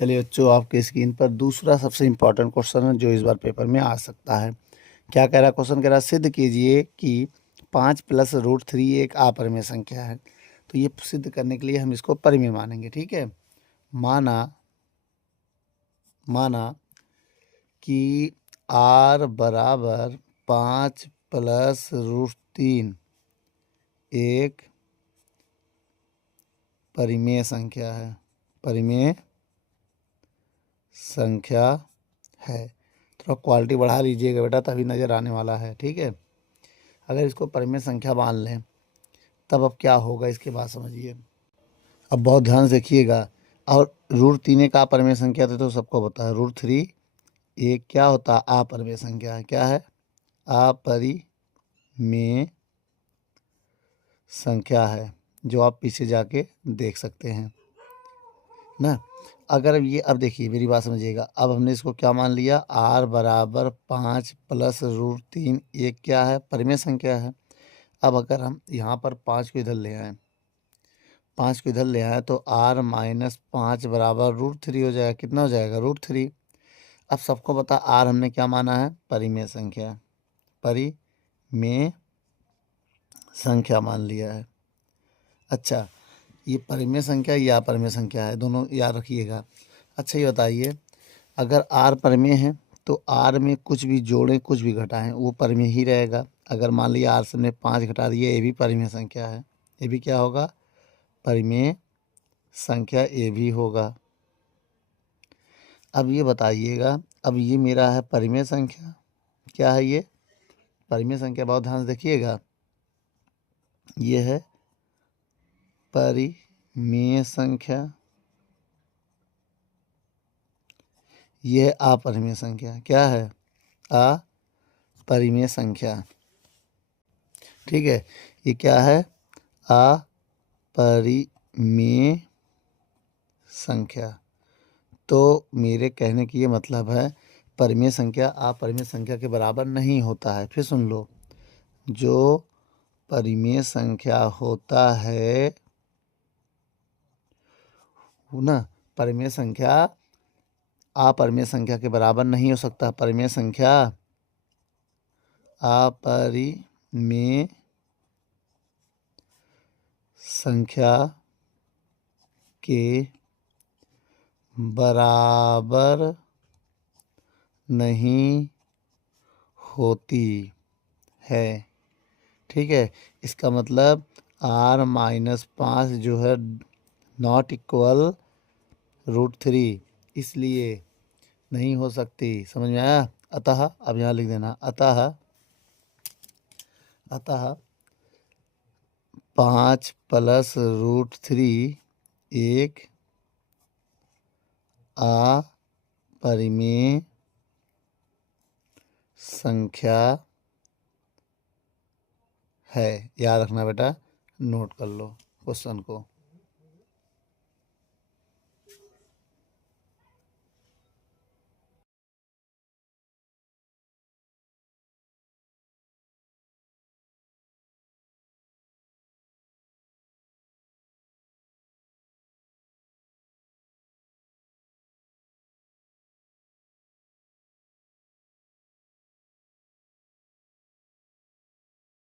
चलिए बच्चों, आपके स्क्रीन पर दूसरा सबसे इम्पोर्टेंट क्वेश्चन है जो इस बार पेपर में आ सकता है। क्या कह रहा है क्वेश्चन? कह रहा है सिद्ध कीजिए कि 5 + √3 एक अपरिमेय संख्या है। तो ये सिद्ध करने के लिए हम इसको परिमेय मानेंगे। ठीक है, माना कि r बराबर 5 + √3 एक परिमेय संख्या है। परिमेय संख्या है। थोड़ा क्वालिटी बढ़ा लीजिएगा बेटा, तभी नज़र आने वाला है। ठीक है, अगर इसको परिमेय संख्या मान लें तब अब क्या होगा इसके बाद समझिए। अब बहुत ध्यान से देखिएगा। और √3 एक अपरिमेय संख्या थे तो सबको पता है √3 एक क्या होता है? अपरिमेय संख्या है। क्या है? अपरिमेय संख्या है, जो आप पीछे जाके देख सकते हैं ना। अगर अब देखिए, मेरी बात समझिएगा। अब हमने इसको क्या मान लिया? r बराबर 5 + √3 एक क्या है? परिमेय संख्या है। अब अगर हम यहाँ पर 5 को इधर ले आए, 5 को इधर ले आए तो r - 5 बराबर √3 हो जाएगा। कितना हो जाएगा? √3। अब सबको पता r हमने क्या माना है? परिमेय संख्या। परिमेय संख्या मान लिया है। अच्छा, ये परिमेय संख्या या अपरिमेय संख्या है, दोनों याद रखिएगा। अच्छा, ये बताइए, अगर r परिमेय है तो r में कुछ भी जोड़ें कुछ भी घटाएं वो परिमेय ही रहेगा। अगर मान लिया r से हमने 5 घटा दिया, ये भी परिमेय संख्या है। ये भी क्या होगा? परिमेय संख्या ये भी होगा। अब ये बताइएगा, अब ये मेरा है परिमेय संख्या। क्या है ये? परिमेय संख्या। बहुत ध्यान से देखिएगा, ये है परिमेय संख्या, ये है अपरिमेय संख्या। क्या है? अपरिमेय संख्या। ठीक है, ये क्या है? अपरिमेय संख्या। तो मेरे कहने की ये मतलब है, परिमेय संख्या अपरिमेय संख्या के बराबर नहीं होता है। फिर सुन लो, जो परिमेय संख्या होता है ना, परिमेय संख्या अपरिमेय संख्या के बराबर नहीं हो सकता। परिमेय संख्या अपरिमेय संख्या के बराबर नहीं होती है। ठीक है, इसका मतलब r - 5 जो है नॉट इक्वल √3, इसलिए नहीं हो सकती। समझ में आया? अतः अब यहाँ लिख देना, अतः 5 + √3 एक अपरिमेय संख्या है। याद रखना बेटा, नोट कर लो क्वेश्चन को।